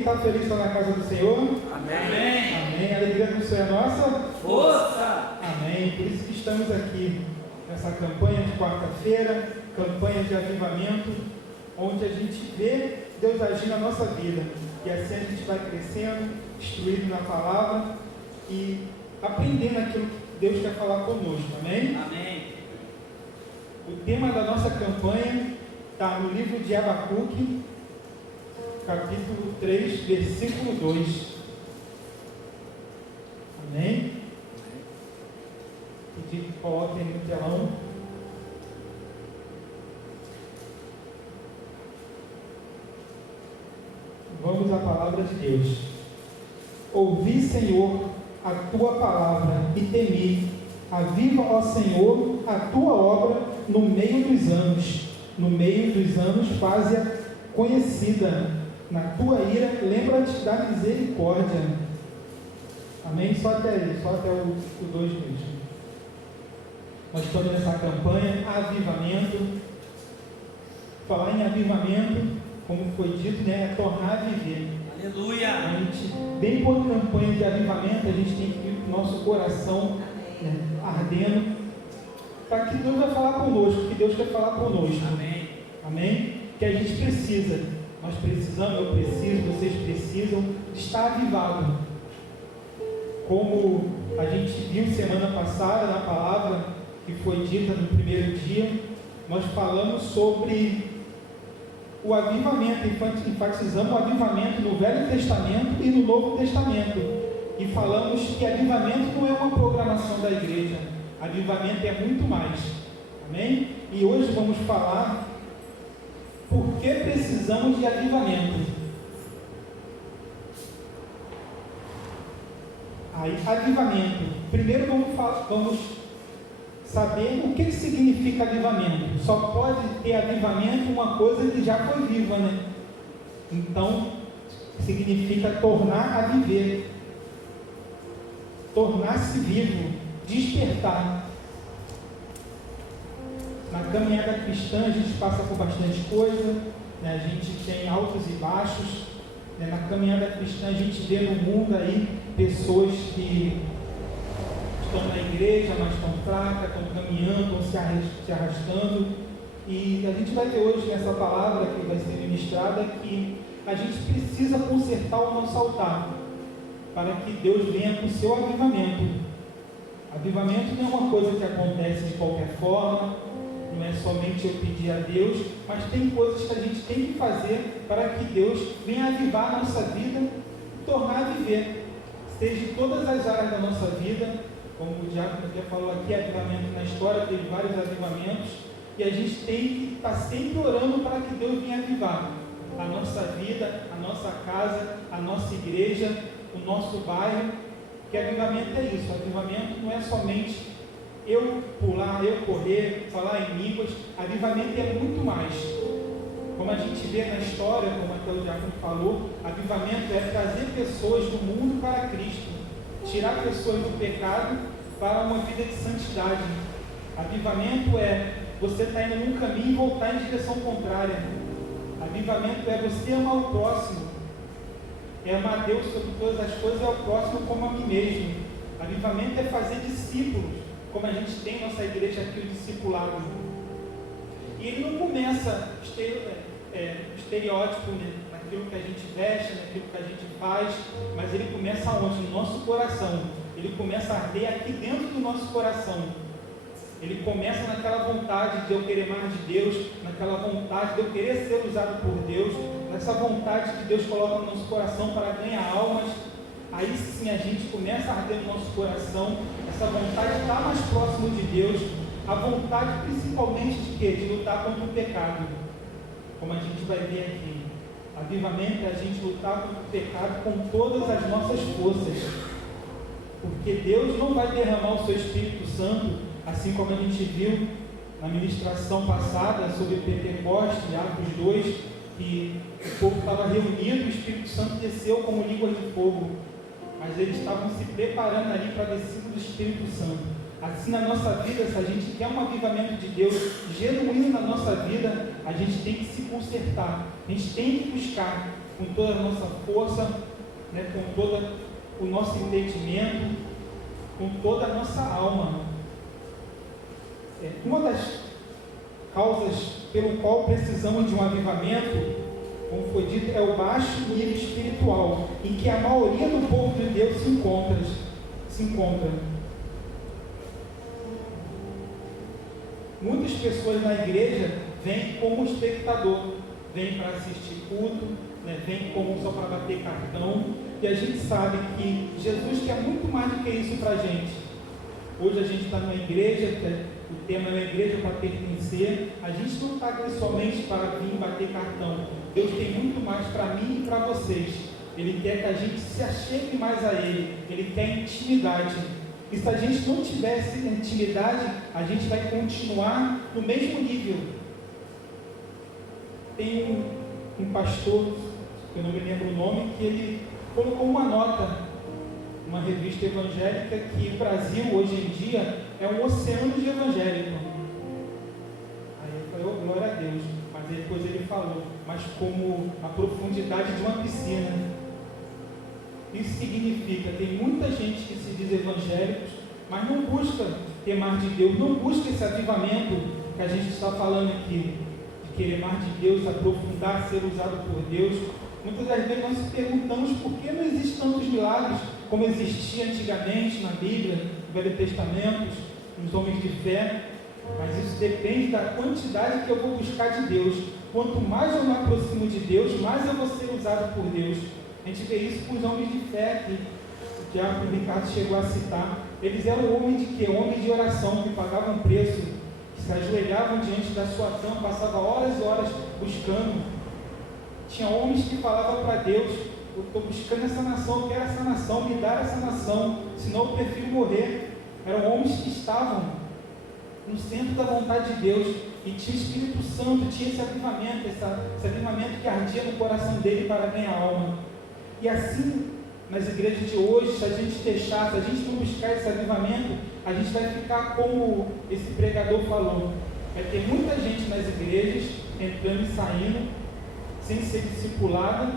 Está feliz estar na casa do Senhor? Amém. Amém. A alegria do Senhor é nossa? Força. Amém. Por isso que estamos aqui nessa campanha de quarta-feira, campanha de avivamento, onde a gente vê Deus agir na nossa vida. E assim a gente vai crescendo, instruído na palavra e aprendendo aquilo que Deus quer falar conosco. Amém? Amém. O tema da nossa campanha está no livro de Abacuque, capítulo 3, versículo 2. Amém? Pedir que coloquem no telão. Vamos à palavra de Deus. Ouvi, Senhor, a tua palavra e temi. Aviva, ó Senhor, a tua obra no meio dos anos. No meio dos anos, faze-a conhecida. Na tua ira, lembra-te da misericórdia. Amém? Só até aí, só até o 2 mesmo. Nós estamos nessa campanha, avivamento. Falar em avivamento, como foi dito, né, é tornar a viver. Aleluia. A gente, bem por campanha de avivamento, a gente tem que ir com o nosso coração, né, ardendo, para que Deus vai falar conosco, que Deus quer falar conosco. Amém. Amém? Que a gente precisa. Nós precisamos, eu preciso, vocês precisam de estar avivado. Como a gente viu semana passada na palavra que foi dita no primeiro dia, nós falamos sobre o avivamento, enfatizamos o avivamento no Velho Testamento e no Novo Testamento. E falamos que avivamento não é uma programação da igreja, avivamento é muito mais. Amém? E hoje vamos falar por que precisamos de avivamento. Aí, avivamento. Primeiro vamos saber o que significa avivamento. Só pode ter avivamento uma coisa que já foi viva, né? Então, significa tornar a viver. Tornar-se vivo. Despertar. Na caminhada cristã a gente passa por bastante coisa, né? A gente tem altos e baixos, né? Na caminhada cristã a gente vê no mundo aí pessoas que estão na igreja, mas estão fracas, estão caminhando, estão se arrastando, e a gente vai ver hoje nessa palavra que vai ser ministrada que a gente precisa consertar o nosso altar, para que Deus venha com o seu avivamento. Avivamento não é uma coisa que acontece de qualquer forma, não é somente eu pedir a Deus, mas tem coisas que a gente tem que fazer para que Deus venha avivar a nossa vida e tornar a viver, seja em todas as áreas da nossa vida, como o Diácono já falou aqui, avivamento na história, teve vários avivamentos, e a gente tem que estar sempre orando para que Deus venha avivar a nossa vida, a nossa casa, a nossa igreja, o nosso bairro, que avivamento é isso, avivamento não é somente eu pular, eu correr, falar em línguas, avivamento é muito mais. Como a gente vê na história, como até o Diácono falou, avivamento é trazer pessoas do mundo para Cristo, tirar pessoas do pecado para uma vida de santidade. Avivamento é você estar indo num caminho e voltar em direção contrária. Avivamento é você amar o próximo, é amar Deus sobre todas as coisas e ao próximo como a mim mesmo. Avivamento é fazer discípulos, como a gente tem nossa igreja aqui, o discipulado. E ele não começa estereótipo, né, naquilo que a gente veste, naquilo que a gente faz, mas ele começa onde? No nosso coração. Ele começa a arder aqui dentro do nosso coração. Ele começa naquela vontade de eu querer mais de Deus, naquela vontade de eu querer ser usado por Deus, nessa vontade que Deus coloca no nosso coração para ganhar almas. Aí sim a gente começa a arder no nosso coração, essa vontade de estar mais próximo de Deus, a vontade principalmente de quê? De lutar contra o pecado, como a gente vai ver aqui. Avivamento é a gente lutar contra o pecado com todas as nossas forças, porque Deus não vai derramar o seu Espírito Santo, assim como a gente viu na ministração passada sobre Pentecostes, Atos 2, que o povo estava reunido, o Espírito Santo desceu como línguas de fogo. Mas eles estavam se preparando ali para a descida do Espírito Santo. Assim na nossa vida, se a gente quer um avivamento de Deus genuíno na nossa vida, a gente tem que se consertar, a gente tem que buscar com toda a nossa força, né, com todo o nosso entendimento, com toda a nossa alma. Uma das causas pelo qual precisamos de um avivamento, como foi dito, é o baixo nível espiritual, em que a maioria do povo de Deus se encontra. Muitas pessoas na igreja vêm como espectador, vêm para assistir culto, né, vêm como só para bater cartão, e a gente sabe que Jesus quer muito mais do que isso para a gente. Hoje a gente está numa igreja, o tema é uma igreja para pertencer. A gente não está aqui somente para vir bater cartão. Deus tem muito mais para mim e para vocês. Ele quer que a gente se achegue mais a Ele. Ele quer intimidade. E se a gente não tivesse intimidade, a gente vai continuar no mesmo nível. Tem um pastor, eu não me lembro o nome, que ele colocou uma nota, uma revista evangélica, que o Brasil hoje em dia é um oceano de evangélico. Aí eu falei, oh, glória a Deus. Mas aí depois ele falou, mas como a profundidade de uma piscina. Isso significa, tem muita gente que se diz evangélicos, mas não busca ter mais de Deus, não busca esse avivamento que a gente está falando aqui, de querer mais de Deus, se aprofundar, ser usado por Deus. Muitas das vezes nós nos perguntamos por que não existem tantos milagres como existia antigamente na Bíblia, no Velho Testamento, nos homens de fé. Mas isso depende da quantidade que eu vou buscar de Deus. Quanto mais eu me aproximo de Deus, mais eu vou ser usado por Deus. A gente vê isso com os homens de fé, que o Ricardo chegou a citar. Eles eram homens de quê? Homens de oração, que pagavam preço, que se ajoelhavam diante da sua ação, passavam horas e horas buscando. Tinha homens que falavam para Deus, eu estou buscando essa nação, eu quero essa nação, me dá essa nação, senão eu prefiro morrer. Eram homens que estavam no centro da vontade de Deus, e tinha o Espírito Santo, tinha esse avivamento que ardia no coração dele para ganhar a alma. E assim, nas igrejas de hoje, se a gente deixar, se a gente não buscar esse avivamento, a gente vai ficar como esse pregador falou. Vai ter muita gente nas igrejas, entrando e saindo, sem ser discipulada,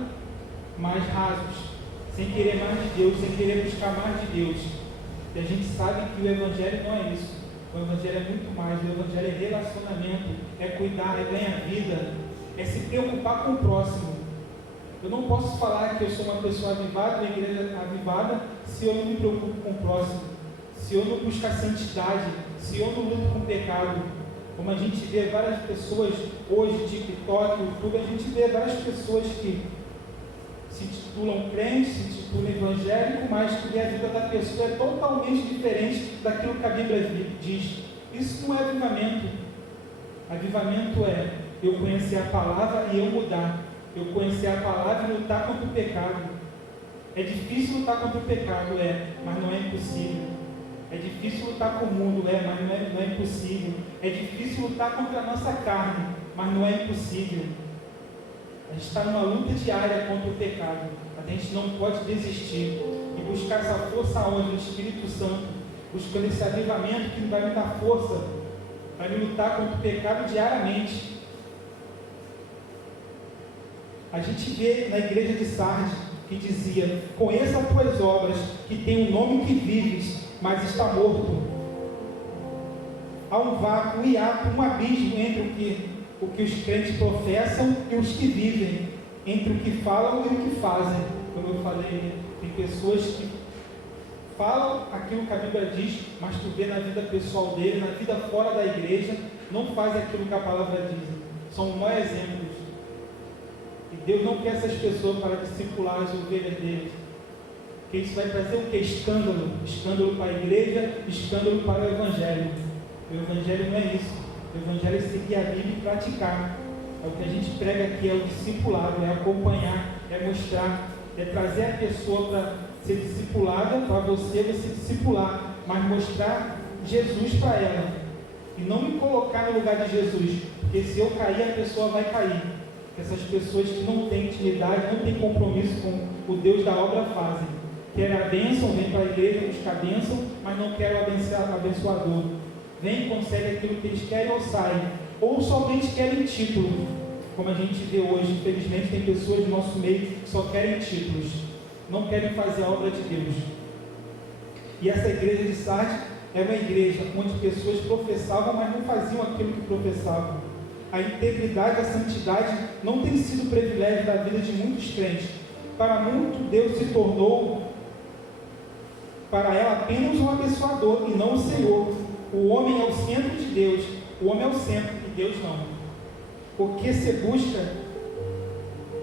mais rasos, sem querer mais de Deus, sem querer buscar mais de Deus. E a gente sabe que o Evangelho não é isso. O Evangelho é muito mais. O Evangelho é relacionamento, é cuidar, é ganhar vida, é se preocupar com o próximo. Eu não posso falar que eu sou uma pessoa avivada, uma igreja avivada, se eu não me preocupo com o próximo, se eu não buscar santidade, se eu não luto com o pecado. Como a gente vê várias pessoas hoje, TikTok, YouTube, a gente vê várias pessoas que se titulam crentes, se titulam evangélico, mas que a vida da pessoa é totalmente diferente daquilo que a Bíblia diz. Isso não é avivamento. Avivamento é eu conhecer a palavra e eu mudar. Eu conhecer a palavra e lutar contra o pecado. É difícil lutar contra o pecado, mas não é impossível. É difícil lutar com o mundo, mas não é impossível. É difícil lutar contra a nossa carne, mas não é impossível. A gente está numa luta diária contra o pecado. A gente não pode desistir e buscar essa força onde? No Espírito Santo, buscando esse avivamento que vai me dar força para me lutar contra o pecado diariamente. A gente vê na igreja de Sardes que dizia: conheça as tuas obras, que tem um nome que vives, mas está morto. Há um vácuo, um hiato, um abismo entre o que os crentes professam e os que vivem, entre o que falam e o que fazem. Como eu falei, tem pessoas que falam aquilo que a Bíblia diz, mas tu vê na vida pessoal dele, na vida fora da igreja, não faz aquilo que a palavra diz. São os maiores exemplos. E Deus não quer essas pessoas para discipular as ovelhas dele. Porque isso vai trazer o que? Escândalo. Escândalo para a igreja, escândalo para o Evangelho. O Evangelho não é isso. O Evangelho é seguir a Bíblia e praticar. É o que a gente prega aqui, é o discipulado, é acompanhar, é mostrar, é trazer a pessoa para ser discipulada, para você discipular, mas mostrar Jesus para ela. E não me colocar no lugar de Jesus, porque se eu cair, a pessoa vai cair. Essas pessoas que não têm intimidade, não têm compromisso com o Deus da obra fazem. Querem a bênção, vem para a igreja buscar a bênção, mas não querem o abençoador. Vem, consegue aquilo que eles querem ou saem. Ou somente querem título. Como a gente vê hoje, infelizmente, tem pessoas no nosso meio que só querem títulos, não querem fazer a obra de Deus. E essa igreja de Sardes era uma igreja onde pessoas professavam, mas não faziam aquilo que professavam. A integridade, a santidade não tem sido privilégio da vida de muitos crentes. Para muitos, Deus se tornou, para ela, apenas um abençoador e não o Senhor. O homem é o centro de Deus, o homem é o centro e Deus não. O que se busca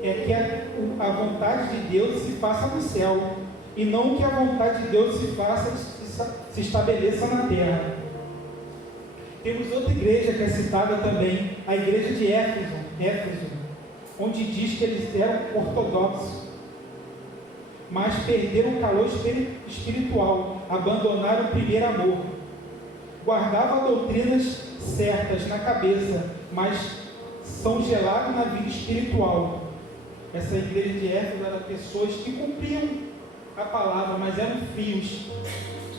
é que a vontade de Deus se faça no céu, e não que a vontade de Deus se estabeleça na terra. Temos outra igreja que é citada também, a igreja de Éfeso, onde diz que eles eram ortodoxos, mas perderam o calor espiritual, abandonaram o primeiro amor. Guardavam doutrinas certas na cabeça, mas são gelados na vida espiritual. Essa igreja de Éfeso era pessoas que cumpriam a palavra, mas eram frios.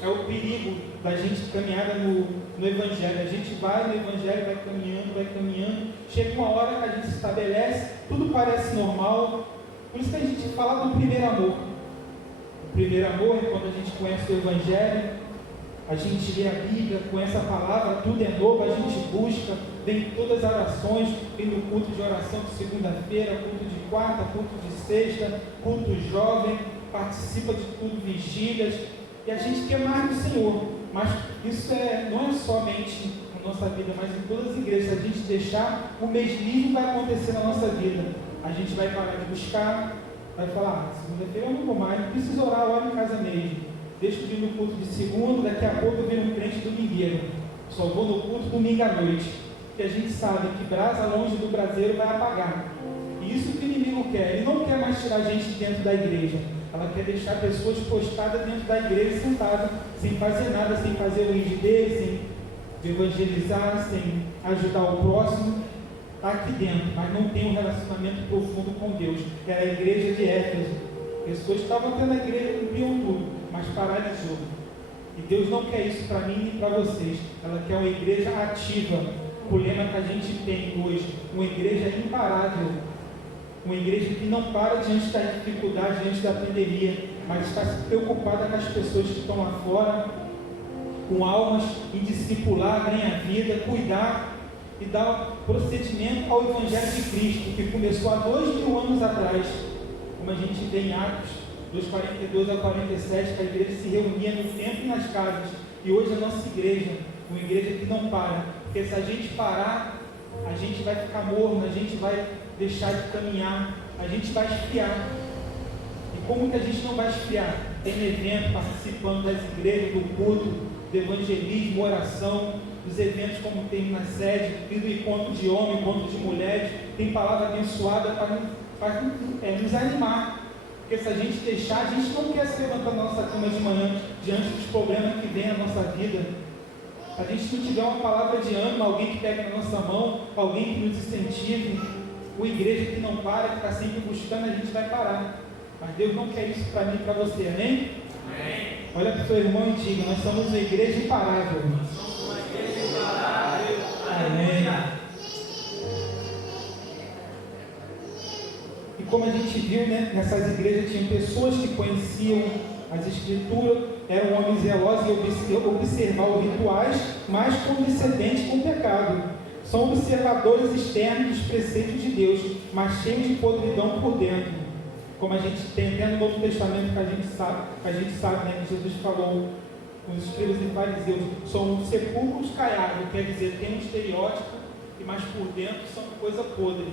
É o perigo da gente caminhar no Evangelho. A gente vai no Evangelho, vai caminhando. Chega uma hora que a gente se estabelece, tudo parece normal. Por isso que a gente fala do primeiro amor. O primeiro amor é quando a gente conhece o Evangelho, a gente lê a Bíblia, conhece a palavra, tudo é novo, a gente busca, vem todas as orações, vem no culto de oração de segunda-feira, culto de quarta, culto de sexta, culto jovem, participa de tudo, vigílias, e a gente quer mais do Senhor. Mas isso não é somente na nossa vida, mas em todas as igrejas. Se a gente deixar, o mesmo vai acontecer na nossa vida. A gente vai parar de buscar, vai falar, segunda-feira eu não vou mais, não preciso orar, oro em casa mesmo. Deixo de ir no culto de segunda, daqui a pouco eu viro um crente domingueiro. Só vou no culto domingo à noite. Porque a gente sabe que brasa longe do braseiro vai apagar. E isso que o inimigo quer. Ele não quer mais tirar a gente dentro da igreja. Ela quer deixar pessoas postadas dentro da igreja, sentadas, sem fazer nada, sem fazer o ID dele, sem evangelizar, sem ajudar o próximo. Está aqui dentro, mas não tem um relacionamento profundo com Deus. Era a igreja de Éfeso. Pessoas que estavam tendo a igreja, cumpriam tudo, mas paralisou. E Deus não quer isso para mim nem para vocês. Ela quer uma igreja ativa. O problema que a gente tem hoje, uma igreja imparável. Uma igreja que não para diante da dificuldade, diante da pandemia, mas está preocupada com as pessoas que estão lá fora, com almas, em discipular, ganhar vida, cuidar e dar procedimento ao Evangelho de Cristo, que começou há 2000 anos atrás, como a gente vê em Atos 2:42 a 47, que a igreja se reunia no templo e nas casas, e hoje a nossa igreja, uma igreja que não para, porque se a gente parar, a gente vai ficar morno, a gente vai deixar de caminhar, a gente vai esfriar. E como que a gente não vai esfriar? Tem evento, participando das igrejas, do culto, do evangelismo, oração, dos eventos como tem na sede, do encontro de homens, encontro de mulheres, tem palavra abençoada para nos animar. Porque se a gente deixar, a gente não quer se levantar da nossa cama de manhã diante dos problemas que vem na nossa vida. Se a gente não tiver uma palavra de ânimo, alguém que pega na nossa mão, alguém que nos incentive, uma igreja que não para, que está sempre buscando, a gente vai parar. Mas Deus não quer isso para mim e para você, amém? Amém. Olha para o seu irmão e diga, nós somos uma igreja imparável. Amém. E como a gente viu, né, nessas igrejas tinham pessoas que conheciam as escrituras, eram homens zelosos e observavam rituais, mas condescendentes com o pecado. São observadores externos dos preceitos de Deus, mas cheios de podridão por dentro. Como a gente tem até no Novo Testamento, que a gente sabe, né, que Jesus falou com os escribas e fariseus, são sepulcros caiados, quer dizer, tem um estereótipo, mas por dentro são coisa podre.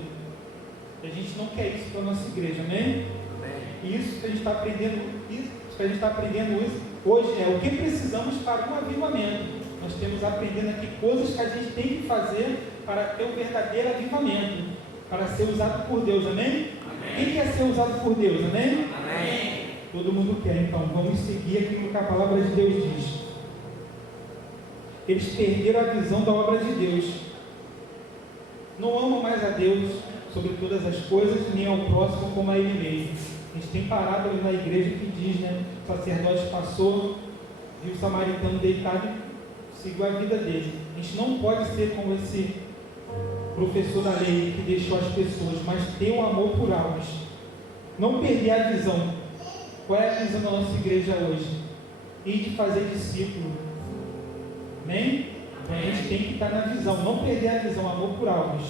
E a gente não quer isso para a nossa igreja, amém? E isso que a gente está aprendendo, hoje é o que precisamos para um avivamento. Nós temos aprendendo aqui coisas que a gente tem que fazer para ter um verdadeiro avivamento, para ser usado por Deus, amém? Quem quer ser usado por Deus, amém? Amém. Todo mundo quer, então vamos seguir aquilo que a palavra de Deus diz. Eles perderam a visão da obra de Deus, não amam mais a Deus sobre todas as coisas, nem ao próximo como a Ele mesmo. A gente tem parado ali na igreja que diz, né, o sacerdote passou, viu o samaritano deitado e seguiu a vida dele. A gente não pode ser como esse professor da lei que deixou as pessoas, mas ter um amor por almas. Não perder a visão. Qual é a visão da nossa igreja hoje? E de fazer discípulo. Amém? Então a gente tem que estar na visão, não perder a visão, amor por almas.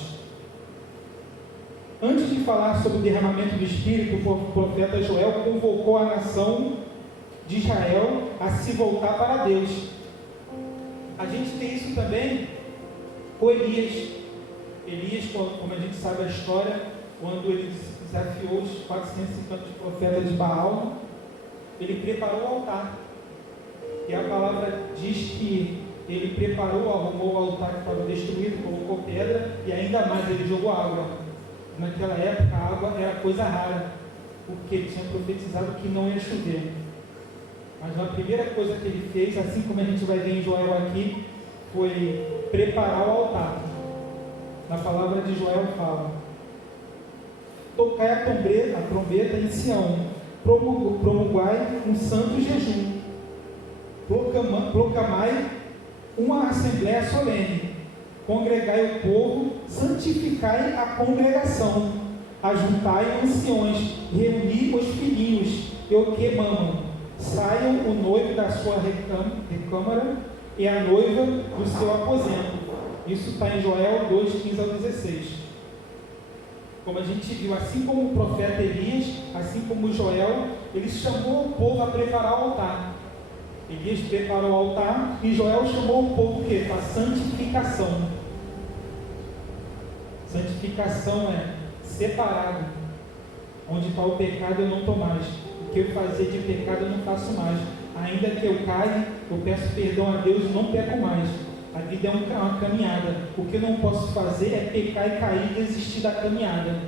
Antes de falar sobre o derramamento do Espírito, o profeta Joel convocou a nação de Israel a se voltar para Deus. A gente tem isso também com Elias. Elias, como a gente sabe a história, quando ele desafiou os 450 profetas de Baal, ele preparou o altar. E a palavra diz que ele preparou, arrumou o altar que estava destruído, colocou pedra e ainda mais ele jogou água. Naquela época a água era coisa rara, porque ele tinha profetizado que não ia chover. Mas a primeira coisa que ele fez, assim como a gente vai ver em Joel aqui, foi preparar o altar. Na palavra de Joel fala: tocai a trombeta em Sião, promulgai um santo jejum, proclamai uma assembléia solene, congregai o povo, santificai a congregação, ajuntai anciões, reuni os filhinhos e o que mamam, saiam o noivo da sua recâmara e a noiva do seu aposento. Isso está em Joel 2, 15 ao 16. Como a gente viu, assim como o profeta Elias, assim como Joel, ele chamou o povo a preparar o altar. Elias preparou o altar e Joel chamou o povo para a santificação. Santificação é separado. Onde está o pecado eu não estou mais. O que eu fazer de pecado eu não faço mais. Ainda que eu caia, eu peço perdão a Deus e não peco mais. A vida é uma caminhada. O que eu não posso fazer é pecar e cair e desistir da caminhada.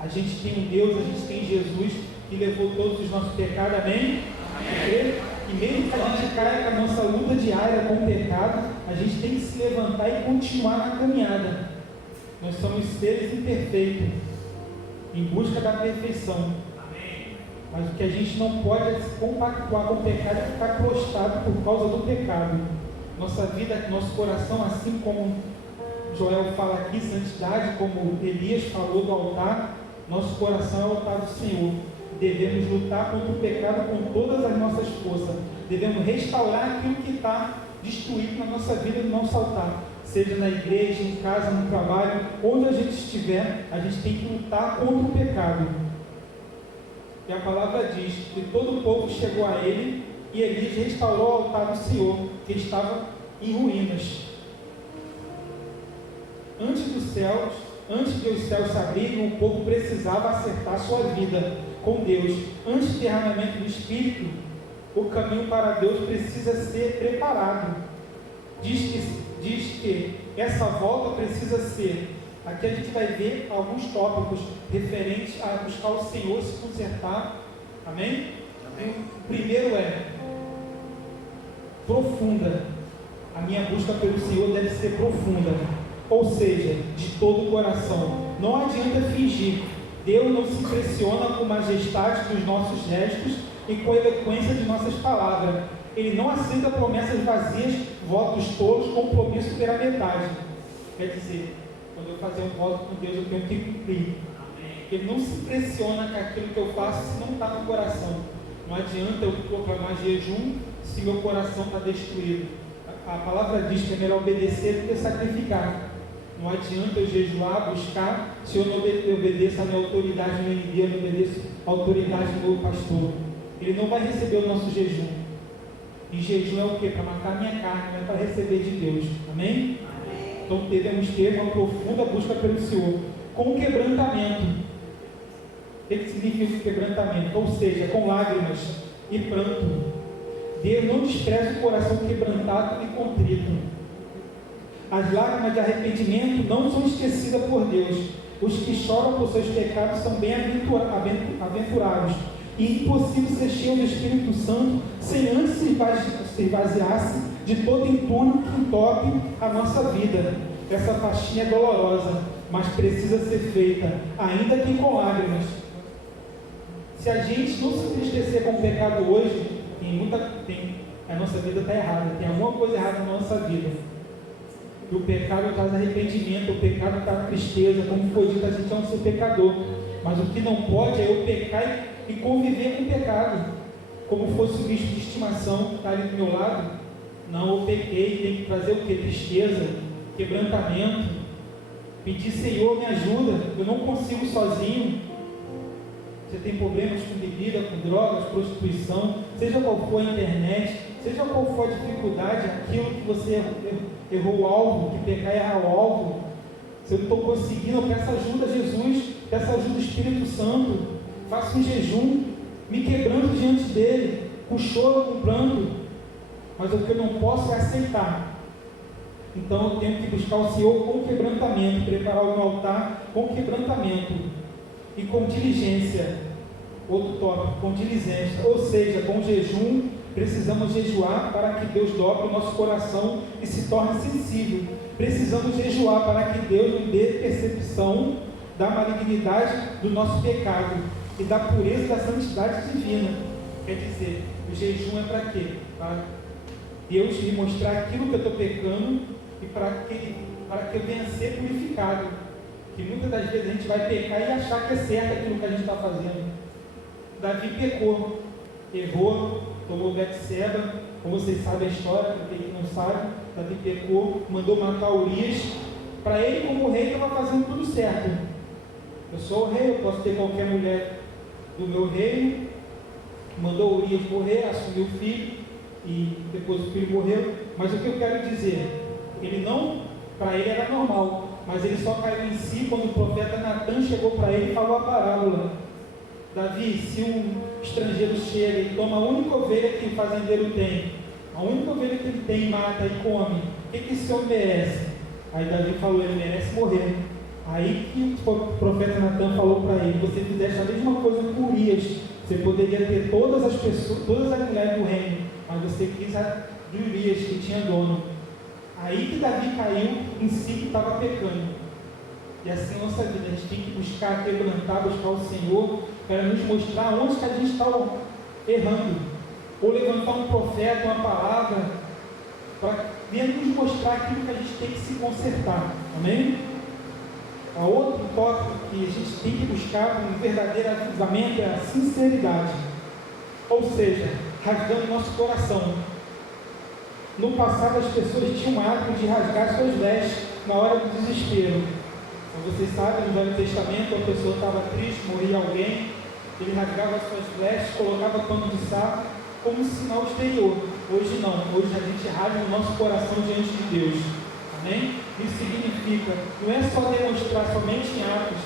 A gente tem um Deus, a gente tem Jesus que levou todos os nossos pecados, amém? Amém. E mesmo que a gente caia com a nossa luta diária com o pecado, a gente tem que se levantar e continuar na caminhada. Nós somos seres imperfeitos, em busca da perfeição. Amém. Mas o que a gente não pode é se compactuar com o pecado e ficar prostrado por causa do pecado. Nossa vida, nosso coração, assim como Joel fala aqui, santidade, como Elias falou do altar, nosso coração é o altar do Senhor. Devemos lutar contra o pecado com todas as nossas forças. Devemos restaurar aquilo que está destruído na nossa vida e não saltar. Seja na igreja, em casa, no trabalho, onde a gente estiver, a gente tem que lutar contra o pecado. E a palavra diz que todo o povo chegou a ele e Elias restaurou o altar do Senhor, que estava em ruínas. Antes de os céus se abrirem, o povo precisava acertar sua vida com Deus. Antes do derramamento do Espírito, o caminho para Deus precisa ser preparado. Diz que essa volta precisa ser. Aqui a gente vai ver alguns tópicos referentes a buscar o Senhor, se consertar. Amém? Amém. O primeiro é profunda. A minha busca pelo Senhor deve ser profunda, ou seja, de todo o coração. Não adianta fingir. Deus não se impressiona com a majestade dos nossos gestos e com a eloquência de nossas palavras. Ele não aceita promessas vazias, votos tolos, compromisso pela metade. Quer dizer, quando eu fazer um voto com Deus, eu tenho que cumprir. Ele não se impressiona com aquilo que eu faço se não está no coração. Não adianta eu proclamar jejum se meu coração está destruído. A palavra diz que é melhor obedecer do que sacrificar. Não adianta eu jejuar, buscar, se eu não obedeço a minha autoridade no MD, eu não obedeço a autoridade do meu pastor. Ele não vai receber o nosso jejum. E jejum é o que? Para matar a minha carne, não é para receber de Deus. Amém? Amém. Então devemos ter uma profunda busca pelo Senhor, com quebrantamento. O que significa quebrantamento? Ou seja, com lágrimas e pranto. Deus não despreza o coração quebrantado e contrito. As lágrimas de arrependimento não são esquecidas por Deus. Os que choram por seus pecados são bem-aventurados. E impossível ser cheio do Espírito Santo sem antes se esvaziar-se de todo entulho que entope a nossa vida. Essa faxina é dolorosa, mas precisa ser feita, ainda que com lágrimas. Se a gente não se entristecer com o pecado hoje, a nossa vida está errada, tem alguma coisa errada na nossa vida. que o pecado traz arrependimento, o pecado traz tristeza, como foi dito, a gente é um ser pecador. Mas o que não pode é eu pecar e conviver com o pecado, como fosse um bicho de estimação que está ali do meu lado. Não, eu pequei, tem que trazer o que? Tristeza, quebrantamento, pedir, Senhor, me ajuda, eu não consigo sozinho. Você tem problemas com bebida, com drogas, prostituição, seja qual for a internet, seja qual for a dificuldade, aquilo que você errou o alvo, que pecar é errar o alvo. Se eu não estou conseguindo, eu peço ajuda a Jesus, peço ajuda ao Espírito Santo, faço um jejum, me quebrando diante dele, com choro, com pranto. Mas o que eu não posso é aceitar. Então eu tenho que buscar o Senhor com quebrantamento, preparar o meu altar com quebrantamento e com diligência. Outro tópico, com diligência, ou seja, com jejum. Precisamos jejuar para que Deus dobre o nosso coração e se torne sensível. Precisamos jejuar para que Deus nos dê percepção da malignidade do nosso pecado e da pureza e da santidade divina. Quer dizer, o jejum é para quê? Para Deus me mostrar aquilo que eu estou pecando e para que eu venha a ser purificado. Que muitas das vezes a gente vai pecar e achar que é certo aquilo que a gente está fazendo. Davi pecou, errou, tomou Betseba, como vocês sabem a história, para quem não sabe, Davi pecou, mandou matar Urias. Para ele, como rei, estava fazendo tudo certo. Eu sou o rei, eu posso ter qualquer mulher do meu reino. Mandou Urias morrer, assumiu o filho, e depois o filho morreu. Mas o que eu quero dizer, ele não, para ele era normal, mas ele só caiu em si quando o profeta Natan chegou para ele e falou a parábola. Davi, se um estrangeiro chega e toma a única ovelha que o fazendeiro tem, a única ovelha que ele tem, mata e come, o que esse homem merece? Aí Davi falou, ele merece morrer. Aí que o profeta Natan falou para ele, você fizeste a mesma coisa com Urias, você poderia ter todas as pessoas, todas as mulheres do reino, mas você quis a de Urias, que tinha dono. Aí que Davi caiu em si, que estava pecando. E assim a nossa vida, a gente tem que buscar quebrantar, buscar o Senhor, para nos mostrar onde que a gente está errando, ou levantar um profeta, uma palavra, para vir nos mostrar aquilo que a gente tem que se consertar, amém? A outro tópico que a gente tem que buscar um verdadeiro avivamento é a sinceridade, ou seja, rasgando nosso coração. No passado as pessoas tinham o hábito de rasgar suas vestes na hora do desespero. Como vocês sabem, no Velho Testamento, a pessoa estava triste, morria alguém, ele rasgava suas vestes, colocava pano de saco como um sinal exterior. Hoje não, hoje a gente rasga o nosso coração diante de Deus. Amém? Isso significa, não é só demonstrar somente em atos,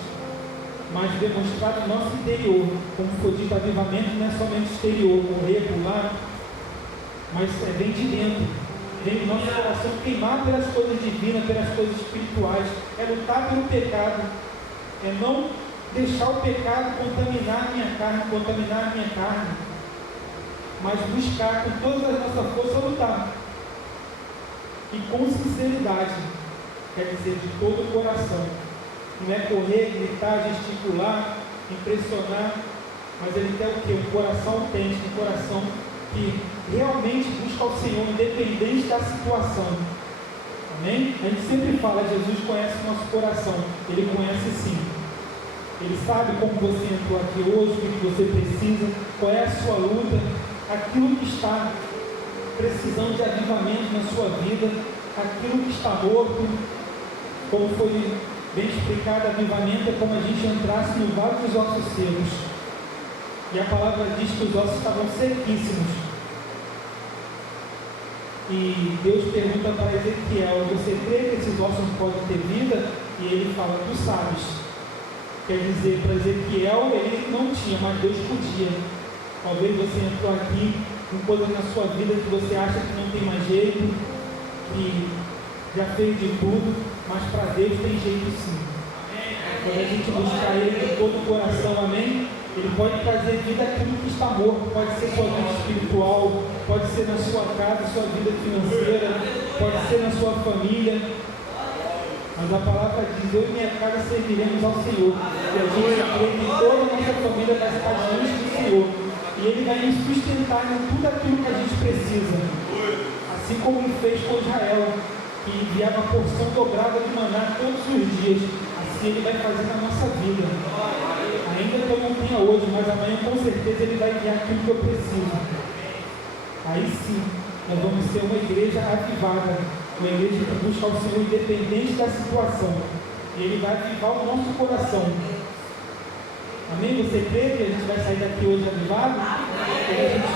mas demonstrar no nosso interior. Como foi dito, avivamento não é somente exterior, correr, pular, mas vem de dentro. Vem do nosso coração queimar pelas coisas divinas, pelas coisas espirituais, é lutar pelo pecado, é não deixar o pecado contaminar a minha carne, mas buscar com toda a nossa força lutar, e com sinceridade, quer dizer, de todo o coração. Não é correr, gritar, gesticular, impressionar, mas ele quer o quê? Um coração autêntico, um coração que realmente busca o Senhor, independente da situação. Amém? A gente sempre fala, Jesus conhece o nosso coração. Ele conhece sim. Ele sabe como você entrou aqui hoje, o que você precisa, qual é a sua luta, aquilo que está precisando de avivamento na sua vida, aquilo que está morto. Como foi bem explicado, avivamento é como a gente entrasse no vale dos ossos secos. E a palavra diz que os ossos estavam sequíssimos. E Deus pergunta para Ezequiel, você crê que esses ossos podem ter vida? E ele fala, tu sabes. Quer dizer, para Ezequiel ele não tinha, mas Deus podia. Talvez você entrou aqui com coisas na sua vida que você acha que não tem mais jeito, que já fez de tudo, mas para Deus tem jeito sim. Quando a gente buscar Ele de todo o coração, amém? Ele pode trazer vida àquilo que está morto, pode ser sua vida espiritual, pode ser na sua casa, sua vida financeira, pode ser na sua família. Mas a palavra diz, eu e minha casa serviremos ao Senhor. E a gente crê que toda a nossa família vai estar diante do Senhor. E Ele vai nos sustentar em tudo aquilo que a gente precisa. Assim como Ele fez com Israel. que enviava a porção dobrada de maná todos os dias. Assim Ele vai fazer na nossa vida. Ainda que eu não tenha hoje, mas amanhã com certeza Ele vai enviar aquilo que eu preciso. Aí sim, nós vamos ser uma igreja avivada, uma igreja que busca o Senhor independente da situação. E Ele vai avivar o nosso coração. Amém? Você crê que a gente vai sair daqui hoje avivado? E a gente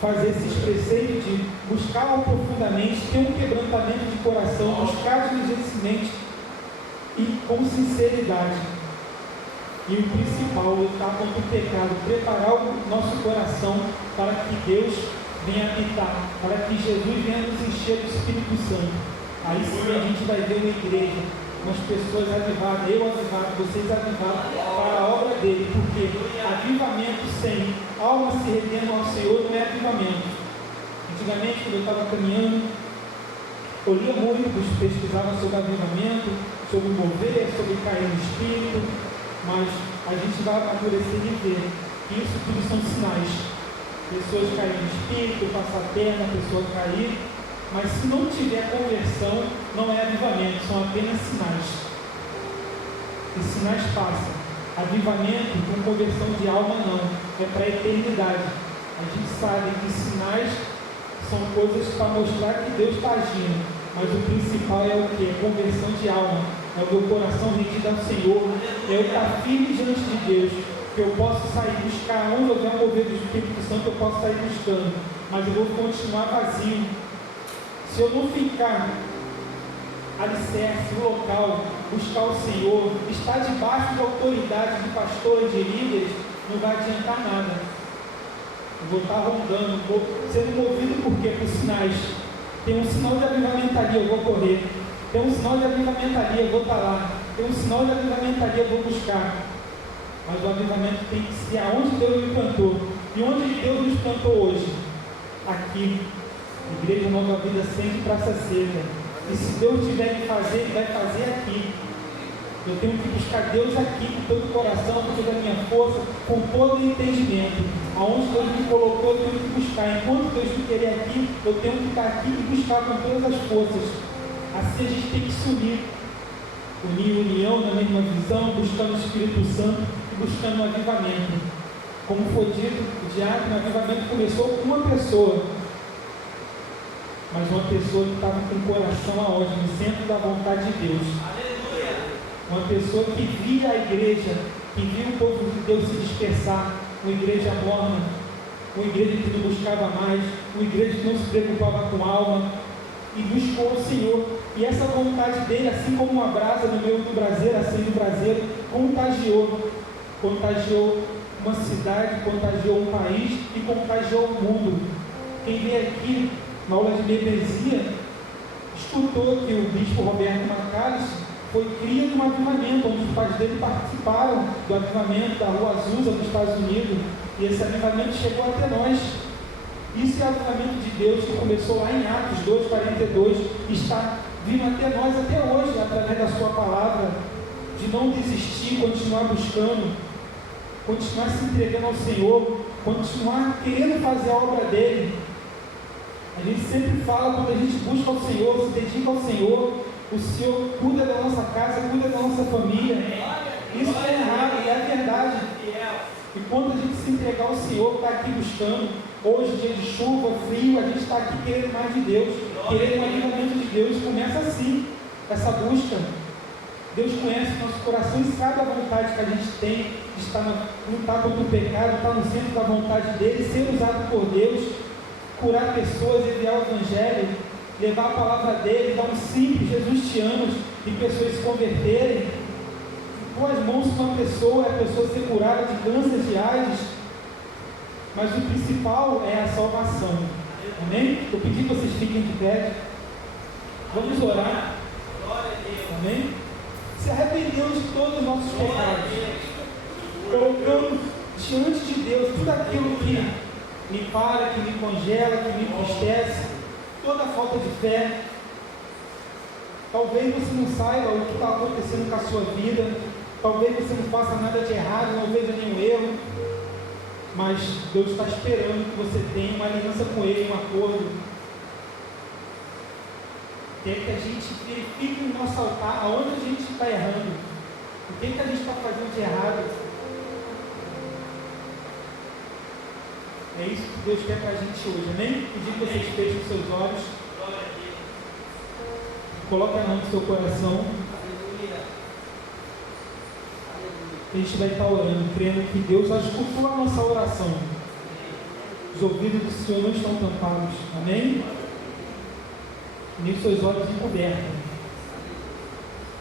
fazer esses preceitos de buscar profundamente, ter um quebrantamento de coração, buscar diligentemente e com sinceridade. E o principal, lutar contra o pecado, preparar o nosso coração para que Deus venha habitar, para que Jesus venha nos encher do Espírito Santo. Aí sim a gente vai ver uma igreja, umas pessoas avivadas, eu avivado, vocês avivados para a obra dele, porque avivamento sem alma se rendendo ao Senhor não é avivamento. Antigamente, quando eu estava caminhando, eu lia muito, pesquisava sobre avivamento, sobre mover, sobre cair no Espírito, mas a gente vai amadurecer e ver que isso tudo são sinais. Pessoas caírem no Espírito, passar a perna, a pessoa cair, mas se não tiver conversão, não é avivamento, são apenas sinais. E sinais passam. Avivamento com conversão de alma não, é para a eternidade. A gente sabe que sinais são coisas para mostrar que Deus está agindo, mas o principal é o que? É conversão de alma, é o meu coração rendido ao Senhor, é eu estar firme diante de Deus, que eu posso sair buscar onde eu vier mover do Espírito Santo, eu posso sair buscando, mas eu vou continuar vazio. Se eu não ficar alicerce, no local, buscar o Senhor, estar debaixo de autoridade de pastores, de líderes, não vai adiantar nada. Eu vou estar rondando, vou sendo movido por quê? Por sinais. Tem um sinal de avivamento ali, eu vou correr. Tem um sinal de avivamento ali, eu vou estar lá. Tem um sinal de avivamento ali, eu vou buscar. Mas o avivamento tem que ser aonde Deus me plantou. E onde Deus nos plantou hoje? Aqui. Igreja Nova Vida Sempre Praça Seca. E se Deus tiver que fazer, Ele vai fazer aqui. Eu tenho que buscar Deus aqui com todo o coração, com toda a minha força, com todo o entendimento. Aonde Deus me colocou, eu tenho que buscar. Enquanto Deus me querer aqui, eu tenho que estar aqui e buscar com todas as forças. Assim a gente tem que se unir. Unir união na mesma visão, buscando o Espírito Santo e buscando o avivamento. Como foi dito, o diácono, o avivamento começou com uma pessoa. Mas uma pessoa que estava com o coração aonde? No centro da vontade de Deus. Aleluia. Uma pessoa que via a igreja, que via o povo de Deus se dispersar, uma igreja morna, uma igreja que não buscava mais, uma igreja que não se preocupava com a alma, e buscou o Senhor. E essa vontade dele, assim como uma brasa no meio do braseiro, assim do braseiro, contagiou uma cidade, contagiou um país e contagiou o mundo. Quem veio aqui na aula de membresia, escutou que o bispo Roberto Macallis foi cria de um avivamento, onde os pais dele participaram do avivamento da Rua Azusa dos Estados Unidos, e esse avivamento chegou até nós. Isso é o avivamento de Deus que começou lá em Atos 2:42, está vindo até nós até hoje, através da sua palavra, de não desistir, continuar buscando, continuar se entregando ao Senhor, continuar querendo fazer a obra dele. A gente sempre fala, quando a gente busca o Senhor, se dedica ao Senhor, o Senhor cuida da nossa casa, cuida da nossa família. Isso não é errado, é verdade. E quando a gente se entregar ao Senhor, está aqui buscando, hoje dia de chuva, frio, a gente está aqui querendo mais de Deus, querendo o avivamento de Deus. Começa assim, essa busca. Deus conhece o nosso coração e sabe a vontade que a gente tem de estar lutar contra o pecado, estar no centro da vontade dele, ser usado por Deus, curar pessoas, enviar o Evangelho, levar a palavra dele, dar um simples Jesus te ama, e pessoas se converterem, pôr as mãos com uma pessoa, a pessoa ser curada de câncer, de AIDS, mas o principal é a salvação. Amém? Eu pedi que vocês fiquem de pé, vamos orar. Amém? Se arrependemos de todos os nossos pecados, colocamos diante de Deus tudo aquilo que me para, que me congela, que me entristece, toda falta de fé. Talvez você não saiba o que está acontecendo com a sua vida, talvez você não faça nada de errado, não veja nenhum erro, mas Deus está esperando que você tenha uma aliança com Ele, um acordo. quer que a gente verifique no nosso altar aonde a gente está errando, o que a gente está fazendo de errado. É isso que Deus quer para a gente hoje, amém? Pedir que vocês fechem os seus olhos, coloque a mão no seu coração. A gente vai estar orando, crendo que Deus já escutou a nossa oração. Os ouvidos do Senhor não estão tampados, amém? Nem os seus olhos encobertos.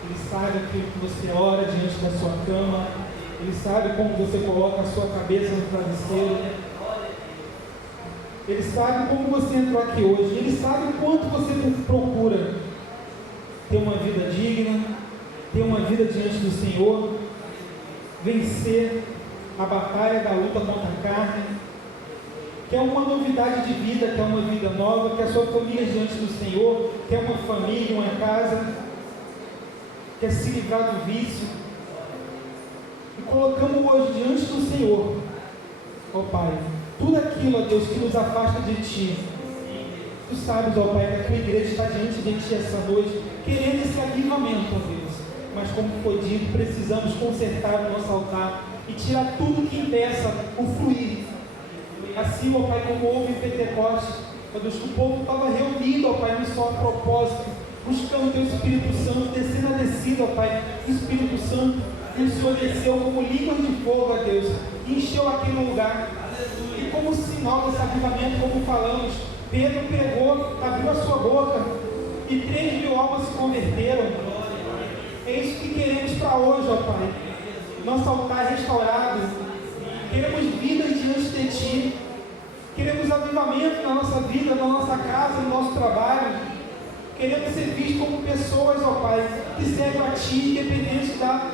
Ele sabe aquilo que você ora diante da sua cama. Ele sabe como você coloca a sua cabeça no travesseiro. Ele sabe como você entrou aqui hoje. Ele sabe quanto você procura ter uma vida digna, ter uma vida diante do Senhor, vencer a batalha da luta contra a carne, que é uma novidade de vida, que é uma vida nova, que é a sua família diante do Senhor, que é uma família, uma casa, que é se livrar do vício. E colocamos hoje diante do Senhor, ó Pai, tudo aquilo, ó Deus, que nos afasta de Ti. Tu sabes, ó Pai, que a Tua igreja está diante de Ti essa noite, querendo esse avivamento, ó Deus. Mas como foi dito, precisamos consertar o nosso altar e tirar tudo que impeça o fluir. Assim, ó Pai, como houve em Pentecostes, ó Deus, que o povo estava reunido, ó Pai, no só propósito, buscando o Teu Espírito Santo, descendo a descida, ó Pai, do Espírito Santo, e o Senhor desceu como línguas de fogo, ó Deus, e encheu aquele lugar. E como sinal desse avivamento, como falamos, Pedro pegou, abriu a sua boca, e 3.000 almas se converteram. É isso que queremos para hoje, ó Pai. Nosso altar restaurado. Queremos vidas diante de Ti. Queremos avivamento na nossa vida, na nossa casa, no nosso trabalho. Queremos ser vistos como pessoas, ó Pai, que servem a Ti, independente da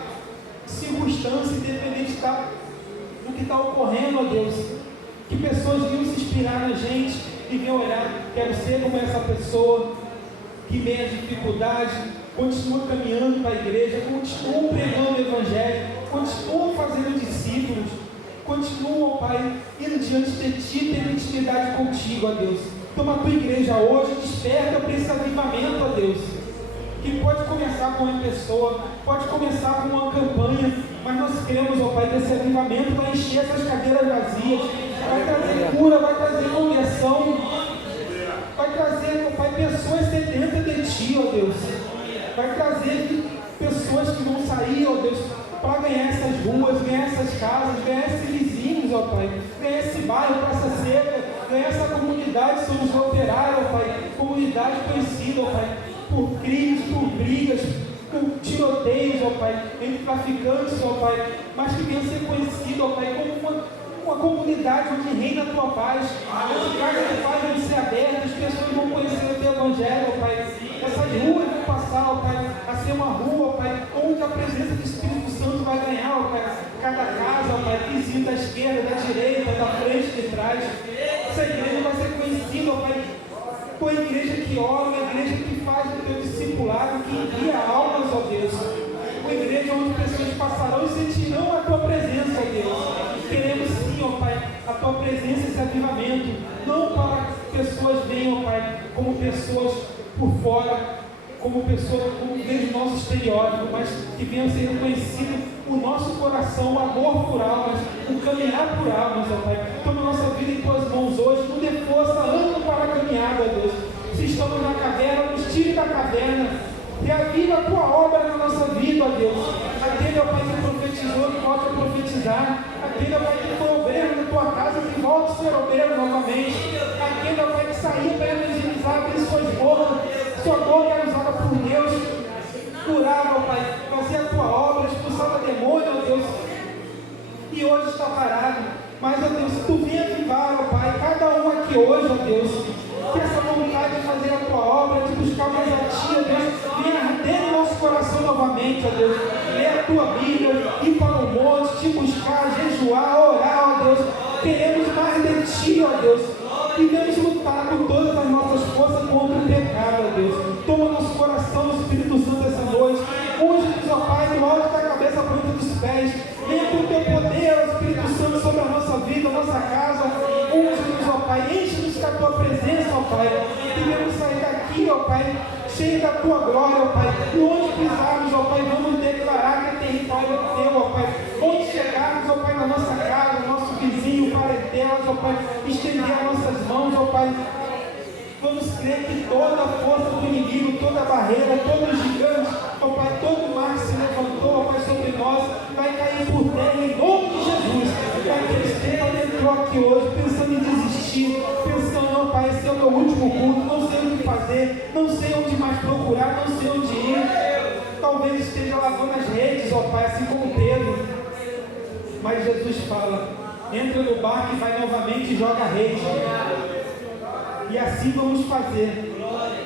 circunstância, independente do que está ocorrendo, ó Deus. Que pessoas venham se inspirar na gente e venham olhar, quero ser como essa pessoa que vê a dificuldade, continua caminhando para a igreja, continua pregando o Evangelho, continua fazendo discípulos, continua, ó Pai, indo diante de Ti, tendo intimidade contigo, ó Deus. Toma a Tua igreja hoje, desperta para esse avivamento, ó Deus, que pode começar com uma pessoa, pode começar com uma campanha, mas nós queremos, ó Pai, que esse avivamento vai encher essas cadeiras vazias, vai trazer cura, vai trazer conversão, vai trazer, ó Pai, pessoas sedentas de Ti, ó Deus. Vai trazer pessoas que vão sair, ó Deus, para ganhar essas ruas, ganhar essas casas, ganhar esses vizinhos, ó Pai, ganhar esse bairro, Praça Seca, ganhar essa comunidade, somos operários, ó Pai, comunidade conhecida, ó Pai, por crimes, por brigas, por tiroteios, ó Pai, entre traficantes, ó Pai, mas que venha ser conhecido, ó Pai, como uma comunidade onde reina a Tua paz, onde casas de paz vão ser abertas, as pessoas vão conhecer o Teu Evangelho, ó Pai. Essas ruas vão passar, ó Pai, a ser uma rua, ó Pai, onde a presença do Espírito Santo vai ganhar, ó Pai, cada casa, ó Pai, vizinho da esquerda, da direita, da frente, de trás. Essa igreja vai ser conhecida, ó Pai, como a igreja que ora, uma igreja que faz o Teu discipulado, que envia almas, ó Deus. Uma igreja onde pessoas passarão e sentirão a Tua presença, ó Deus. Queremos sim, ó Pai, a Tua presença, esse avivamento, não para que pessoas venham, ó Pai, como pessoas por fora, como pessoas, como desde o nosso estereótipo, mas que venha ser reconhecido o nosso coração, o amor por almas, o caminhar por almas, ó Pai. Toma nossa vida em Tuas mãos hoje, nos dê força, ânimo para a caminhada, ó Deus. Se estamos na caverna, nos tire da caverna, reaviva a Tua obra na nossa vida, ó Deus. Aquele, ó Pai, que profetizou, que volte a profetizar. Aquele, ó Pai, que foi obreiro na Tua casa, que volte a ser obreiro novamente. Aquele, ó Pai, que saiu para evangelizar, abrir sua boca era usada por Deus, curava, ó Pai, fazia a Tua obra, expulsava demônio, ó Deus, e hoje está parado. Mas, ó Deus, Tu vem avivar, ó Pai, cada um aqui hoje, ó Deus, que essa vontade de fazer a Tua obra, de buscar mais a Ti, ó Deus, venha arder no nosso coração novamente, ó Deus. Ler a Tua Bíblia, ir para o monte, Te buscar, jejuar, orar, ó Deus. Queremos mais de Ti, ó Deus. E vamos lutar com todas as nossas forças contra o pecado, ó Deus. Toma nosso coração, Espírito Santo, essa noite. Unge-nos, ó Pai, do alto da cabeça à ponta dos pés. Venha com o Teu poder, ó Espírito Santo, sobre a nossa vida, a nossa casa. Unge-nos, ó Pai. Enche-nos com a Tua presença, ó Pai. Queremos sair daqui, ó Pai, cheio da Tua glória, ó Pai. E onde pisarmos, ó Pai, vamos declarar que é território Teu, ó Pai. Onde chegarmos, ó Pai, na nossa casa, no nosso vizinho, parentelas, ó Pai, estender as nossas mãos, ó Pai. Vamos crer que toda a força do inimigo, toda a barreira, todo o gigante, ó Pai, todo o mar que se levantou, ó Pai, sobre nós, vai cair por terra em nome de Jesus. Pai, que a estrela entrou aqui hoje pensando em desistir, pensando, ó Pai, esse é o meu último culto, não sei o que fazer, não sei onde mais procurar, não sei onde ir. Talvez esteja lavando as redes, ó Pai, assim como Pedro. Mas Jesus fala, entra no barco e vai novamente e joga a rede. E assim vamos fazer.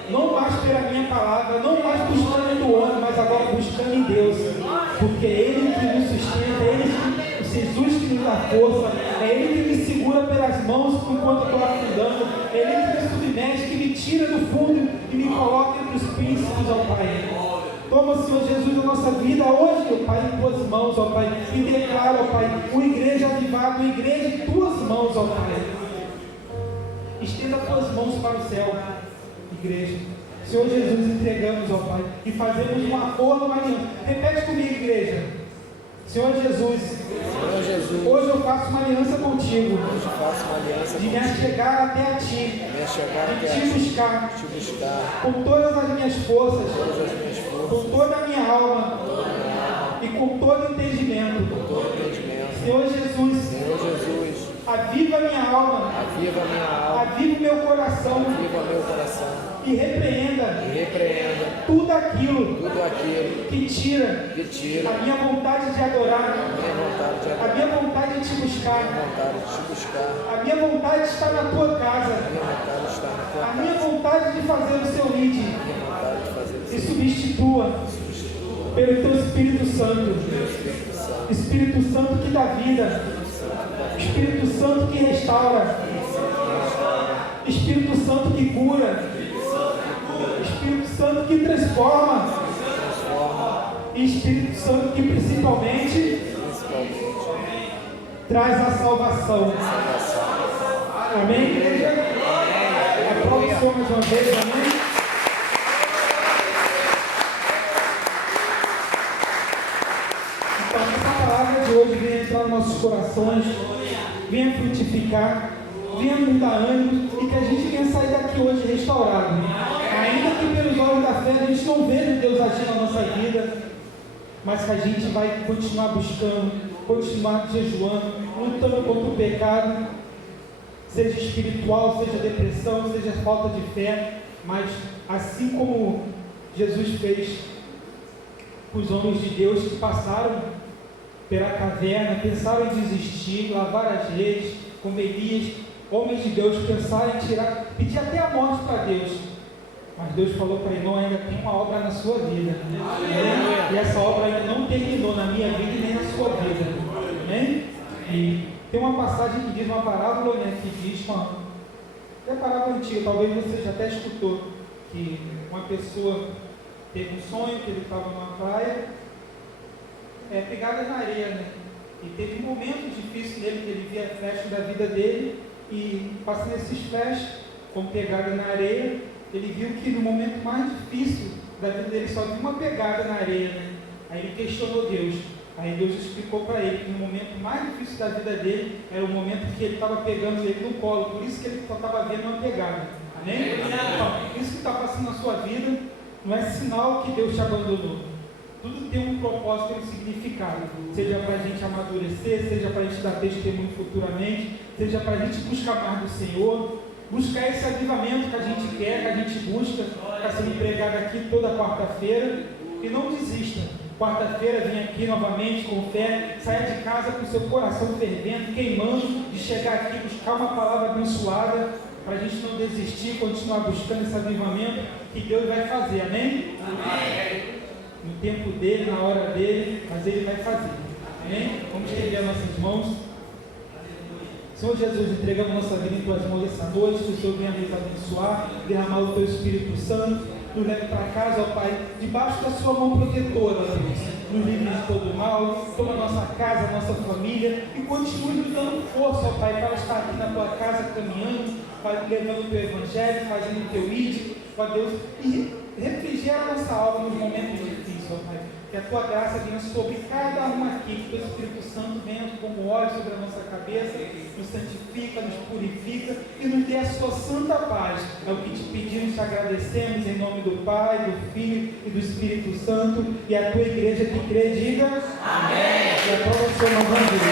Não mais pela minha palavra, não mais buscando no homem, mas agora buscando em Deus. Porque é Ele que nos sustenta, é Ele que, Jesus que nos dá força, é Ele que me segura pelas mãos enquanto estou afundando, é Ele que me submete, que me tira do fundo e me coloca entre os príncipes, ó Pai. Toma, Senhor Jesus, a nossa vida hoje, ó Pai, em Tuas mãos, ó Pai, e declara, ó Pai, uma igreja avivada, uma igreja em Tuas mãos, ó Pai. Estenda as Tuas mãos para o céu, igreja. Senhor Jesus, entregamos, ó Pai, e fazemos um acordo, aliança. Repete comigo, igreja. Senhor Jesus, hoje eu faço uma aliança contigo, de me achegar até a Ti, de Te buscar, com todas as minhas forças, com toda a minha alma e com todo entendimento. Senhor Jesus, aviva minha alma, aviva o meu coração, e repreenda tudo aquilo que tira a minha vontade de adorar, a minha vontade de Te buscar, a minha vontade de estar na Tua casa, a minha vontade de fazer o Seu lead, e substitua pelo Teu Espírito Santo, Espírito Santo que dá vida, Espírito Santo que restaura, Espírito Santo que cura, Espírito Santo que transforma, e Espírito Santo que principalmente traz a salvação. Amém, igreja? Aplaude o Senhor mais uma vez, amém? Então, essa palavra de hoje vem entrar nos nossos corações, venha frutificar, venha nos dar ânimo e que a gente venha sair daqui hoje restaurado. Ainda que pelos olhos da fé a gente não veja Deus agir na nossa vida, mas que a gente vai continuar buscando, continuar jejuando, lutando contra o pecado, seja espiritual, seja depressão, seja falta de fé, mas assim como Jesus fez com os homens de Deus que passaram pela caverna, pensaram em desistir, lavar as redes, como Elias, homens de Deus pensaram em tirar, pedir até a morte para Deus, mas Deus falou para ele, não, ainda tem uma obra na sua vida, e essa obra ainda não terminou na minha vida e nem na sua vida, amém? E tem uma passagem que diz, uma parábola, né, que diz, é parábola antiga, talvez você já até escutou, que uma pessoa teve um sonho, que ele estava numa praia, pegada na areia, né? E teve momentos difíceis nele, que ele via flashes da vida dele, e passando esses flashes, como pegada na areia, ele viu que no momento mais difícil da vida dele só tinha uma pegada na areia, né? Aí ele questionou Deus. Aí Deus explicou para ele que no momento mais difícil da vida dele era o momento que ele estava pegando ele no colo, por isso que ele só estava vendo uma pegada. Amém? Então, isso que está passando na sua vida não é sinal que Deus te abandonou. Tudo tem um propósito e um significado, seja para a gente amadurecer, seja para a gente dar testemunho futuramente, seja para a gente buscar mais do Senhor, buscar esse avivamento que a gente quer, que a gente busca, está sendo pregado aqui toda quarta-feira, e não desista. Quarta-feira vem aqui novamente com fé, saia de casa com seu coração fervendo, queimando, de chegar aqui, buscar uma palavra abençoada, para a gente não desistir, continuar buscando esse avivamento que Deus vai fazer, amém? Amém. No tempo dele, na hora dele, mas ele vai fazer, amém? Vamos estender as nossas mãos. Senhor Jesus, entregamos nossa vida em Tuas mãos essa noite, que o Senhor venha nos abençoar, derramar o Teu Espírito Santo, nos leve para casa, ó Pai, debaixo da Sua mão protetora, Deus, nos livre de todo mal, toma nossa casa, nossa família, e continue nos dando força, ó Pai, para estar aqui na Tua casa caminhando, levando o teu evangelho, fazendo o teu ídolo, ó Deus, e refrigera a nossa alma nos momentos difíceis, ó Pai. Que a tua graça venha sobre cada um aqui, que o teu Espírito Santo venha como óleo sobre a nossa cabeça, nos santifica, nos purifica e nos dê a sua santa paz. É o que te pedimos, te agradecemos em nome do Pai, do Filho e do Espírito Santo. E a tua igreja que crê, diga amém. E a prova do seu nome.